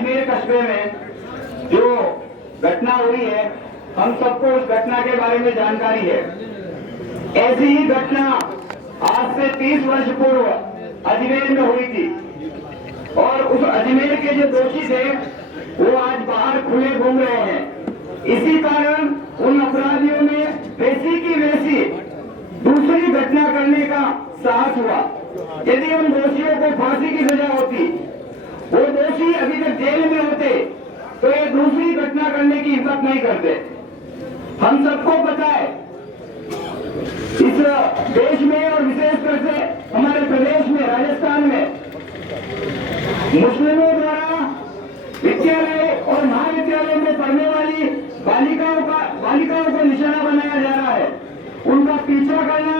अजमेर कस्बे में जो घटना हुई है, हम सबको उस घटना के बारे में जानकारी है। ऐसी ही घटना आज से 30 वर्ष पूर्व अजमेर में हुई थी और उस अजमेर के जो दोषी थे वो आज बाहर खुले घूम रहे हैं। इसी कारण उन अपराधियों ने वैसी की वैसी दूसरी घटना करने का साहस हुआ। यदि उन दोषियों को फांसी की सजा होती, वो दोषी अभी तक जेल में होते, तो ये दूसरी घटना करने की हिम्मत नहीं करते। हम सबको पता है इस देश में और विशेषकर से हमारे प्रदेश में, राजस्थान में मुस्लिमों द्वारा विद्यालय और महाविद्यालय में पढ़ने वाली बालिकाओं को निशाना बनाया जा रहा है। उनका पीछा करना,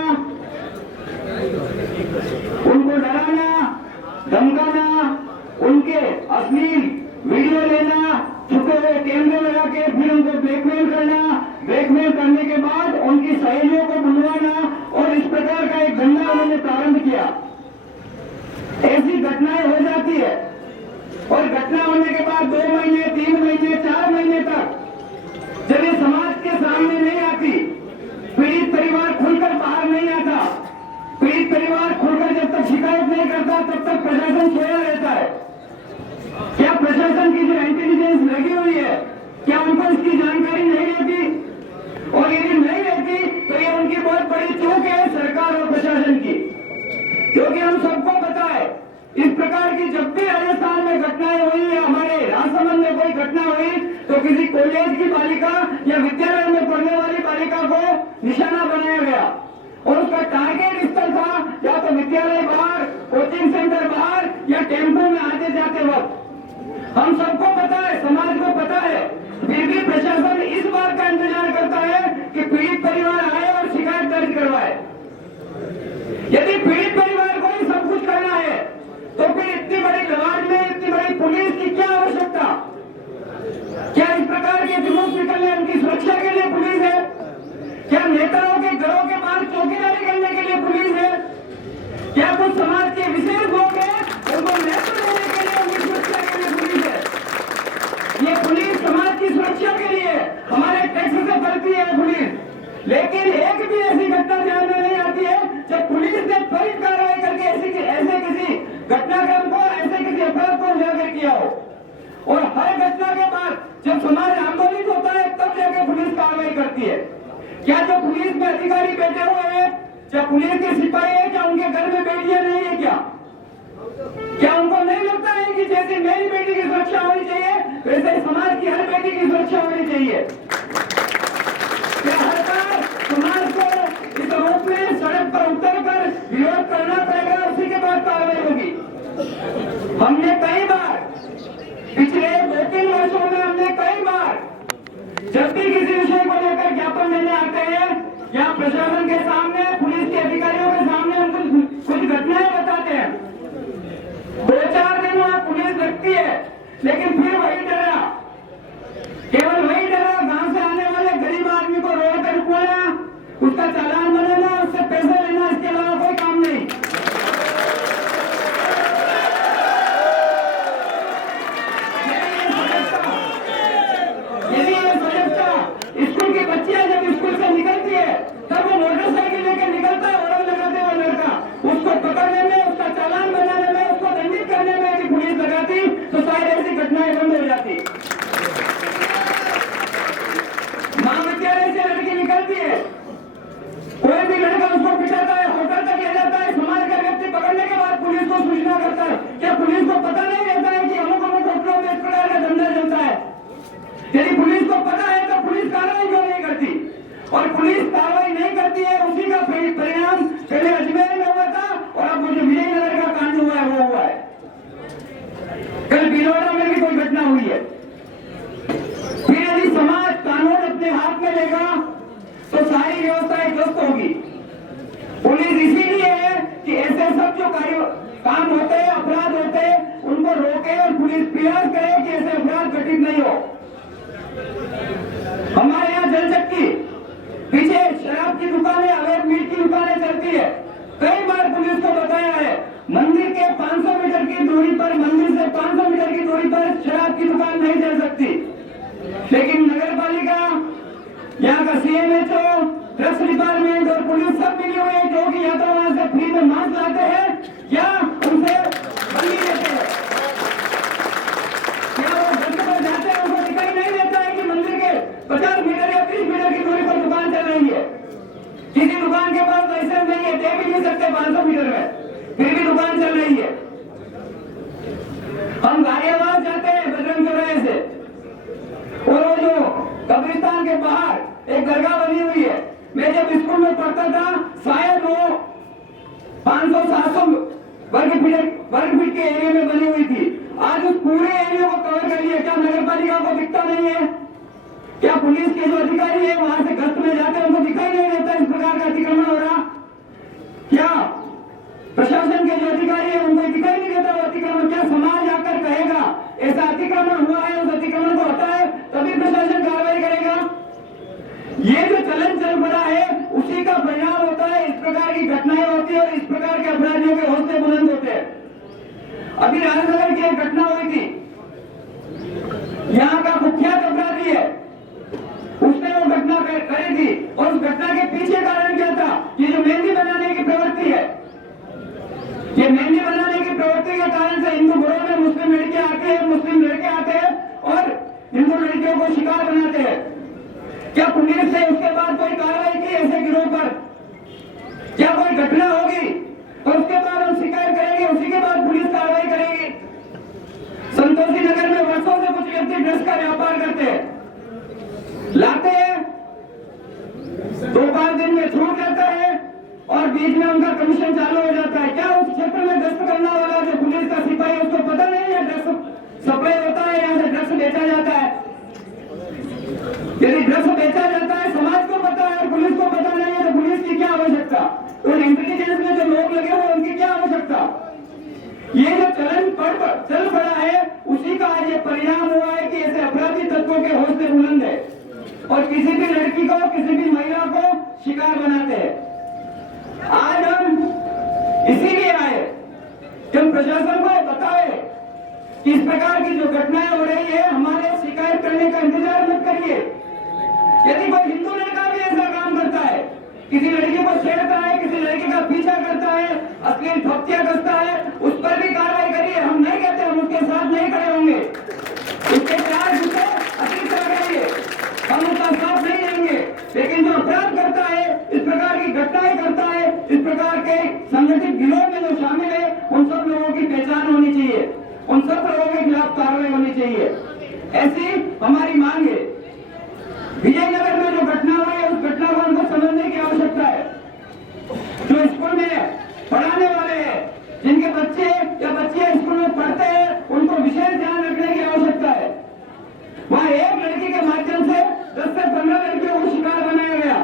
उनको डराना, धमकाना, उनके अश्लील वीडियो लेना, छुपे हुए कैमरे लगा के फिर उनको ब्लैकमेल करने के बाद उनकी सहेलियों को बुलवाना और इस प्रकार का एक धंधा उन्होंने प्रारंभ किया। ऐसी घटनाएं हो जाती है और घटना होने के बाद 2 महीने, 3 महीने, 4 महीने तक जब ये समाज के सामने नहीं आती, पीड़ित परिवार खुलकर बाहर नहीं आता, पीड़ित परिवार खुलकर जब तक शिकायत नहीं करता तब तक प्रशासन सोया रहता है। क्या प्रशासन की जो इंटेलिजेंस लगी हुई है, क्या उनको इसकी जानकारी नहीं रहती? और यदि नहीं रहती तो ये उनकी बहुत बड़ी चूक है सरकार और प्रशासन की। क्योंकि हम सबको पता है इस प्रकार की जब भी राजस्थान में घटनाएं हुई या हमारे राजसमंद में कोई घटना हुई तो किसी कॉलेज की बालिका या विद्यालय में पढ़ने वाली बालिका को निशाना बनाया गया और उसका टारगेट स्थल था या तो विद्यालय बाहर, कोचिंग सेंटर बाहर या टेम्पो में आते जाते वक्त। हम सबको पता है, समाज को पता है, फिर भी प्रशासन इस बात का इंतजार करता है कि पीड़ित परिवार आए और शिकायत दर्ज करवाए। यदि पीड़ित परिवार को ही सब कुछ करना है तो फिर इतनी बड़ी लड़ाई में इतनी बड़ी पुलिस की क्या आवश्यकता? क्या इस प्रकार के जुलूस निकलने उनकी सुरक्षा के लिए पुलिस है? क्या नेताओं के घरों के बाहर चौकीदारी करने के लिए पुलिस है? क्या कुछ समाज के विशेष लोग हैं उनको नेतृत्व देने के लिए उनकी सुरक्षा के लिए पुलिस है? ये पुलिस समाज की सुरक्षा के लिए हमारे टैक्स से भरती है पुलिस, लेकिन एक भी ऐसी घटना ध्यान में नहीं आती है जब पुलिस ने त्वरित कार्रवाई करके ऐसे किसी घटनाक्रम को, ऐसे किसी अपराध को उजागर किया हो। और हर घटना के बाद जब समाज आंदोलित होता है तब जाकर पुलिस कार्रवाई करती है। क्या जो पुलिस में अधिकारी बैठे हुए हैं, क्या पुलिस के सिपाही है, क्या उनके घर में बेटियां नहीं है? क्या उनको नहीं लगता है कि जैसे मेरी बेटी की सुरक्षा होनी चाहिए वैसे समाज की हर बेटी की सुरक्षा होनी चाहिए? क्या हर बार समाज को इस रूप में सड़क पर उतरकर विरोध करना पड़ेगा, उसी के बाद कार्रवाई होगी? हमने कई बार पिछले 2-3 वर्षों में जब भी किसी विषय को लेकर ज्ञापन देने आते हैं या प्रशासन के सामने, पुलिस के अधिकारियों के सामने हम कुछ घटनाएं बताते हैं, 2-4 दिन वहां पुलिस लगती है, लेकिन फिर वही डरा, केवल वही डरा, गांव से आने वाले गरीब आदमी को रोड पर रुकवाना, उसका चालान बनाना, उससे पैसे लेना, इसके अलावा कोई काम नहीं। स्कूल की बच्चियां जब स्कूल से निकलती है तब वो मोटरसाइकिल लेकर निकलता है, ओरल लगाते हुए लड़का, उसको पकड़ने में, उसका चालान बनाने में, उसको दंडित करने में यदि पुलिस लगाती तो शायद ऐसी घटनाएं बंद हो जाती। महाविद्यालय से लड़की निकलती है, कोई भी लड़का उसको पिटाता है, होटल तक ले जाता है, समाज का व्यक्ति पकड़ने के बाद पुलिस को सूचना करता है। क्या पुलिस को पता नहीं रहता है कि अमुक होटलों में इस प्रकार का धंधा चलता है? यदि पुलिस को पता है तो पुलिस कार्रवाई क्यों नहीं करती? और पुलिस कार्रवाई नहीं करती है, उसी का परिणाम पहले अजमेर में हुआ था और अब मुझे विजयनगर का कांड हुआ है वो हुआ है। कल भीलवाड़ा में भी कोई घटना हुई है। फिर यदि समाज कानून अपने हाथ में लेगा तो सारी व्यवस्थाएं ध्वस्त होगी। पुलिस इसीलिए है कि ऐसे सब जो काम होते हैं, अपराध होते हैं, उनको रोके और पुलिस प्रयास करे कि ऐसे अपराध घटित नहीं हो। हमारे यहाँ जलशक्ति पीछे शराब की दुकानें, अवैध मीट की दुकानें चलती है। कई बार पुलिस को बताया है, मंदिर के 500 मीटर की दूरी पर, मंदिर से 500 मीटर की दूरी पर शराब लेकिन नगर पालिका, यहाँ का सीएमएचओ, ड्रग्स डिपार्टमेंट और पुलिस सब मिली हुई है, जो कि या तो वहां से फ्री में मास्क लाते हैं या उनसे बंदी लेते हैं। क्या वो घर पर जाते हैं, उनको दिखाई नहीं देता है कि मंदिर के 50 मीटर या 30 मीटर की दूरी पर दुकान चल रही है। किसी दुकान के पास लाइसेंस नहीं है, दे भी नहीं सकते 500 मीटर में, फिर भी दुकान चल रही है। हम गाजियाबाद जाते हैं बजरंग चौराहे से, और वो जो कब्रिस्तान के बाहर एक दरगाह बनी हुई है, मैं जब स्कूल में पढ़ता था शायद वो 500-700 वर्ग फीट के एरिया में बनी हुई थी। आज उस पूरे एरिया को कवर कर लिया। क्या नगर पालिका को दिखता नहीं है? क्या पुलिस के जो अधिकारी है वहां से गश्त में जाते हैं, उनको दिखाई नहीं देता इस प्रकार का अतिक्रमण हो रहा? क्या प्रशासन के जो अधिकारी है उनको दिखाई नहीं देता वो अतिक्रमण? क्या समाज आकर कहेगा ऐसा अतिक्रमण हुआ है, उस अतिक्रमण को हटाए, तभी प्रशासन कार्रवाई करेगा? ये जो चलन चल पड़ा है उसी का परिणाम होता है, इस प्रकार की घटनाएं होती है और इस प्रकार के अपराधियों के हौसले बुलंद होते हैं। अभी राजनगर की एक घटना हुई थी, यहाँ का कुख्यात अपराधी है, उसने वो घटना करी थी, और उस घटना के पीछे कारण क्या था? ये जो मेहंदी बनाने की प्रवृत्ति है, ये मेहंदी बनाने की प्रवृत्ति के कारण से हिंदू घरों में मुस्लिम लड़कियां आती है, मुस्लिम लड़के आते हैं और हिंदू लड़कियों को शिकार बनाते हैं। क्या पुलिस ने उसके बाद कोई कार्रवाई की ऐसे गिरोह पर? क्या कोई घटना होगी और उसके बाद हम शिकायत करेंगे, उसी के बाद पुलिस कार्रवाई करेगी? संतोषी नगर में वर्षों से कुछ व्यक्ति ड्रग्स का व्यापार करते हैं, लाते हैं, 2-5 दिन में छूट जाता है और बीच में उनका कमीशन चालू हो जाता है। क्या उस क्षेत्र में गश्त करने वाला जो पुलिस का सिपाही है उसको पता नहीं है ड्रग्स सप्लाई होता है, यहाँ से ड्रग्स बेचा जाता है? यदि ड्रग्स बेचा जाता है, समाज को पता है और पुलिस को पता नहीं है, तो पुलिस की क्या आवश्यकता? उन इंटेलिजेंस में जो लोग लगे हुए उनकी क्या आवश्यकता? ये जो चलन चल पड़ा है उसी का आज ये परिणाम हुआ है कि ऐसे अपराधी तत्वों के हौसले बुलंद है और किसी भी लड़की को, किसी भी महिला को शिकार बनाते हैं। आज हम इसीलिए आए कि हम प्रशासन को बताए कि इस प्रकार की जो घटनाएं हो रही है, हमारे शिकायत करने का इंतजार मत करिए। यदि कोई हिंदू लड़का भी ऐसा काम करता है, किसी लड़की को छेड़ता है, किसी लड़की का पीछा करता है, अश्लील ठोक्तियां करता है, उस पर भी कार्रवाई करिए। हम नहीं कहते, हम उसके साथ नहीं खड़े होंगे, उसके 4 जूते अतिरिक्त लगाइए, हम उसका साथ नहीं देंगे। लेकिन जो अपराध करता है, इस प्रकार की घटनाएं करता है, इस प्रकार के संगठित गिरोह में जो शामिल है, उन सब लोगों की पहचान होनी चाहिए, उन सब लोगों के खिलाफ कार्रवाई होनी चाहिए, ऐसी हमारी मांग है। विजयनगर में जो घटना हुई है उस घटना को हमको समझने की आवश्यकता है। जो स्कूल में पढ़ाने वाले हैं, जिनके बच्चे या बच्चियां स्कूल में पढ़ते हैं, उनको विशेष ध्यान रखने की आवश्यकता है। वहां एक लड़की के माध्यम से 10 से 15 लड़कियों को शिकार बनाया गया।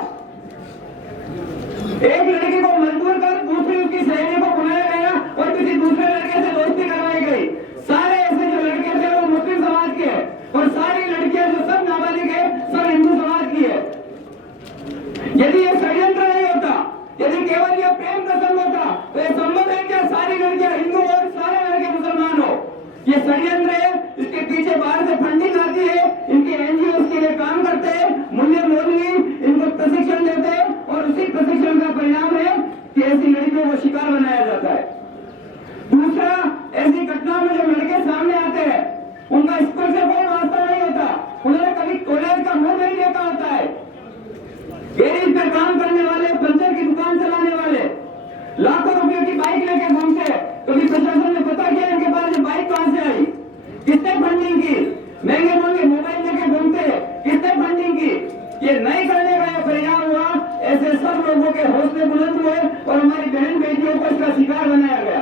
एक लड़की को मजबूर कर दूसरी उसकी सहेली को बुलाया गया और किसी दूसरे लड़के से दोस्ती करवाई गई। सारे ऐसे जो लड़के थे वो मुस्लिम समाज के हैं और सारी लड़कियां जो सब नाबालिग है सब हिंदू समाज की है। यदि ये षड्यंत्र नहीं होता, यदि केवल यह प्रेम प्रसंग होता, तो ये संभव है क्या सारी लड़कियां हिंदू और सारे लड़के मुसलमान हो? ये षड्यंत्र है, इसके पीछे बाहर से फंडिंग आती है, इनके एनजीओ के लिए काम करते हैं, मूल्य मौलवी इनको प्रशिक्षण देते हैं और उसी प्रशिक्षण का परिणाम है कि ऐसी लड़कियों को शिकार बनाया जाता है। दूसरा, ऐसी घटना में जो लड़के सामने आते हैं उनका स्कूल से कोई वास्ता नहीं होता, उन्होंने कभी कॉलेज का मुंह नहीं देखा होता है। गैरेज पर काम करने वाले, पंचर की दुकान चलाने वाले लाखों रुपए की बाइक लेके घूमते हैं। कभी प्रशासन ने पता किया इनके पास ये बाइक कहां से आई, किसने फंडिंग की? महंगे महंगे मोबाइल लेके घूमते हैं, किसने फंडिंग की? ये नहीं करने का यह परिणाम हुआ। ऐसे सब लोगों के हौसले बुलंद हुए और हमारी बहन बेटियों को इसका शिकार बनाया गया।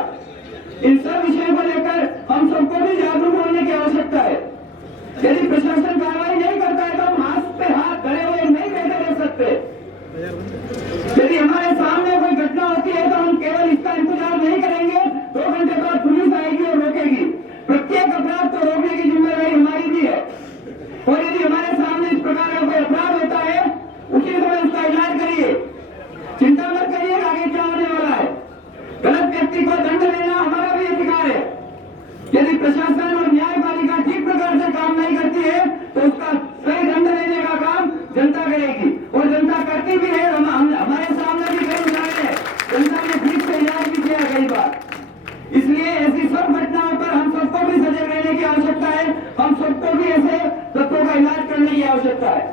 इन सब विषयों को लेकर हम सबको भी जागरूक होने की आवश्यकता है। यदि प्रशासन कार्रवाई नहीं करता है तो हम हाथ पे हाथ धरे हुए नहीं बैठे रह सकते। यदि हमारे सामने कोई घटना होती है तो हम केवल इसका इंतजार नहीं करेंगे, 2 घंटे बाद पुलिस आएगी और रोकेगी। प्रत्येक अपराध को रोकने की जिम्मेदारी हमारी भी है। और यदि हमारे सामने इस प्रकार का कोई अपराध होता है, उसी समय उसका इलाज करिए, चिंता मत करिए आगे क्या होने वाला है। गलत व्यक्ति को दंड देना हमारा भी अधिकार है। यदि प्रशासन और न्यायपालिका आवश्यकता है।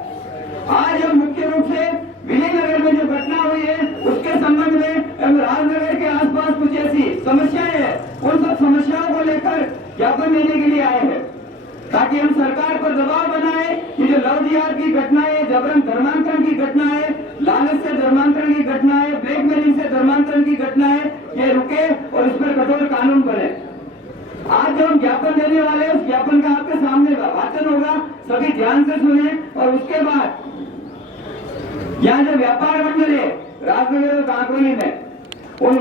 आज हम मुख्य रूप से विजयनगर में जो घटना हुई है उसके संबंध में एवं राजनगर के आसपास कुछ ऐसी समस्याएं हैं, उन सब समस्याओं को लेकर ज्ञापन देने के लिए आए हैं, ताकि हम सरकार पर दबाव बनाए कि जो लव जिहाद की घटनाएं, जबरन धर्मांतरण की घटनाएं, लालच से धर्मांतरण की घटनाएं, ब्लैकमेलिंग से धर्मांतरण की घटनाएं, ये रुके और इस पर कठोर कानून बने। आज जो हम ज्ञापन देने वाले हैं उस ज्ञापन का आपके सामने वाचन होगा, सभी ध्यान से सुने। और उसके बाद यहाँ जो व्यापार मंडल है राजनगर और कांकरोली में, उन